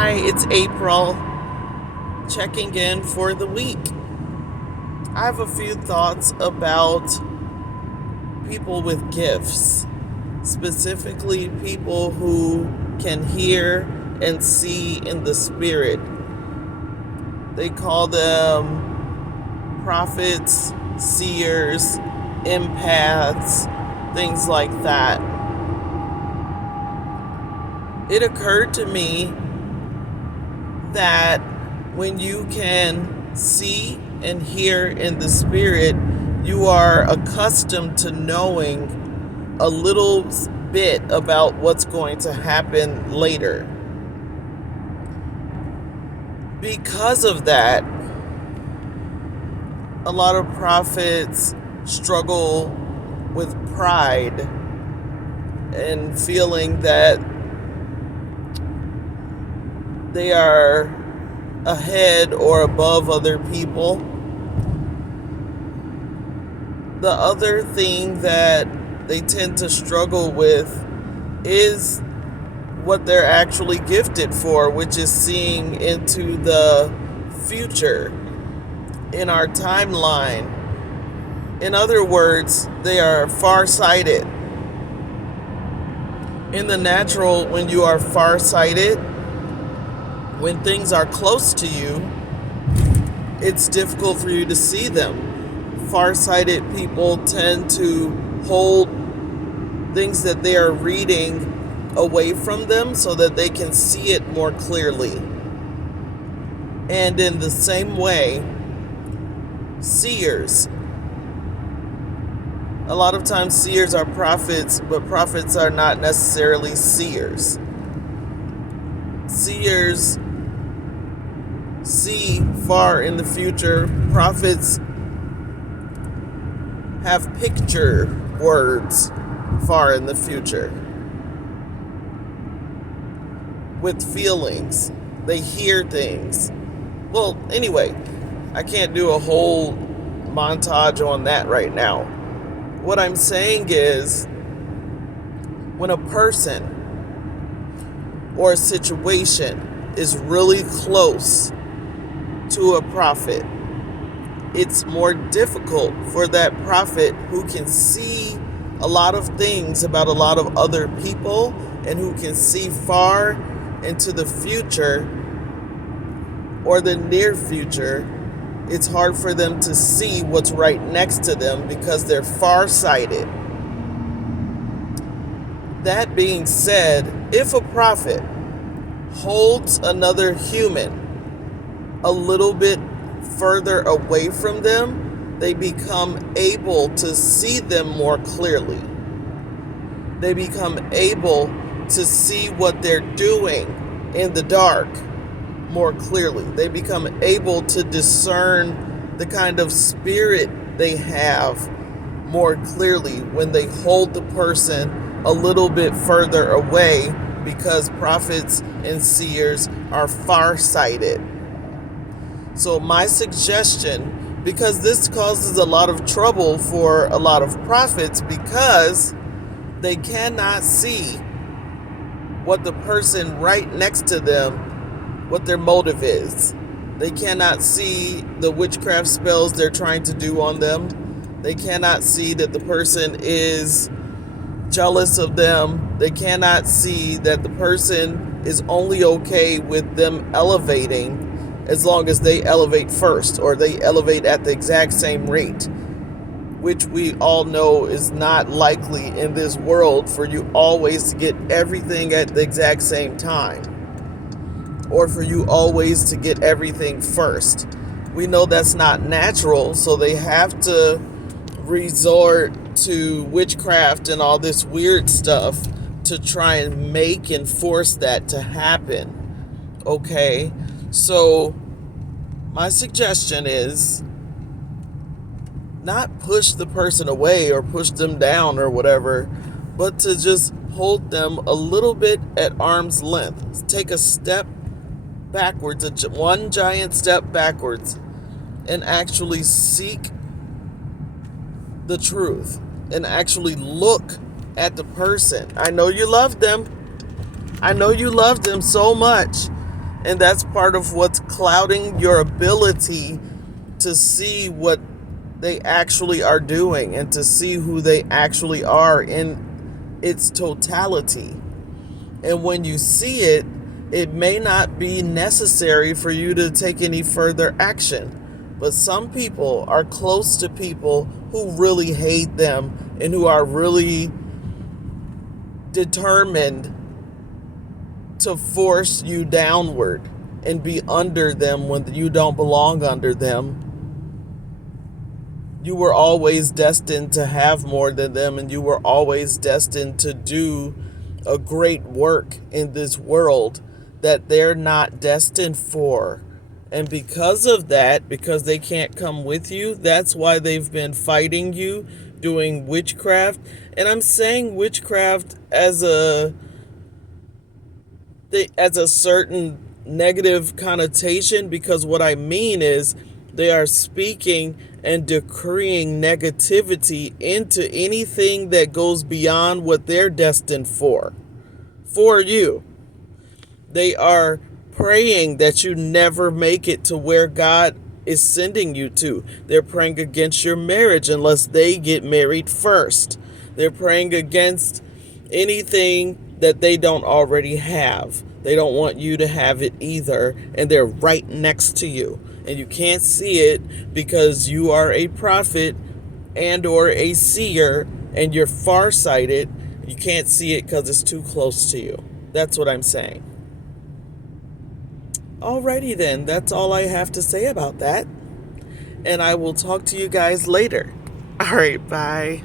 Hi, it's April, checking in for the week. I have a few thoughts about people with gifts, specifically people who can hear and see in the spirit. They call them prophets, seers, empaths, things like that. It occurred to me that when you can see and hear in the spirit, you are accustomed to knowing a little bit about what's going to happen later. Because of that, a lot of prophets struggle with pride and feeling that they are ahead or above other people. The other thing that they tend to struggle with is what they're actually gifted for, which is seeing into the future in our timeline. In other words, they are farsighted. In the natural, when you are farsighted, when things are close to you, it's difficult for you to see them. Farsighted people tend to hold things that they are reading away from them so that they can see it more clearly. And in the same way, seers. A lot of times seers are prophets, but prophets are not necessarily seers. Seers see far in the future. Prophets have picture words far in the future with feelings. They hear things. Well, anyway, I can't do a whole montage on that right now. What I'm saying is, when a person or a situation is really close to a prophet, it's more difficult for that prophet who can see a lot of things about a lot of other people and who can see far into the future or the near future. It's hard for them to see what's right next to them because they're farsighted. That being said, if a prophet holds another human a little bit further away from them, they become able to see them more clearly. They become able to see what they're doing in the dark more clearly. They become able to discern the kind of spirit they have more clearly when they hold the person a little bit further away, because prophets and seers are farsighted. So my suggestion, because this causes a lot of trouble for a lot of prophets, because they cannot see what the person right next to them, what their motive is. They cannot see the witchcraft spells they're trying to do on them. They cannot see that the person is jealous of them. They cannot see that the person is only okay with them elevating as long as they elevate first, or they elevate at the exact same rate, which we all know is not likely in this world for you always to get everything at the exact same time, or for you always to get everything first. We know that's not natural, so they have to resort to witchcraft and all this weird stuff to try and make and force that to happen. Okay? So my suggestion is not push the person away or push them down or whatever, but to just hold them a little bit at arm's length. Take a step backwards, one giant step backwards, and actually seek the truth and actually look at the person. I know you love them. I know you love them so much, And that's part of what's clouding your ability to see what they actually are doing and to see who they actually are in its totality. And when you see it, it may not be necessary for you to take any further action. But some people are close to people who really hate them and who are really determined to force you downward and be under them when you don't belong under them. You were always destined to have more than them, and you were always destined to do a great work in this world that they're not destined for. And because of that, because they can't come with you, that's why they've been fighting you, doing witchcraft. And I'm saying witchcraft as a certain negative connotation, because what I mean is they are speaking and decreeing negativity into anything that goes beyond what they're destined for you. They are praying that you never make it to where God is sending you to. They're praying against your marriage unless they get married first. They're praying against anything that they don't already have. They don't want you to have it either, and they're right next to you. And you can't see it because you are a prophet and or a seer, and you're farsighted. You can't see it because it's too close to you. That's what I'm saying. Alrighty then, that's all I have to say about that. And I will talk to you guys later. Alright, bye.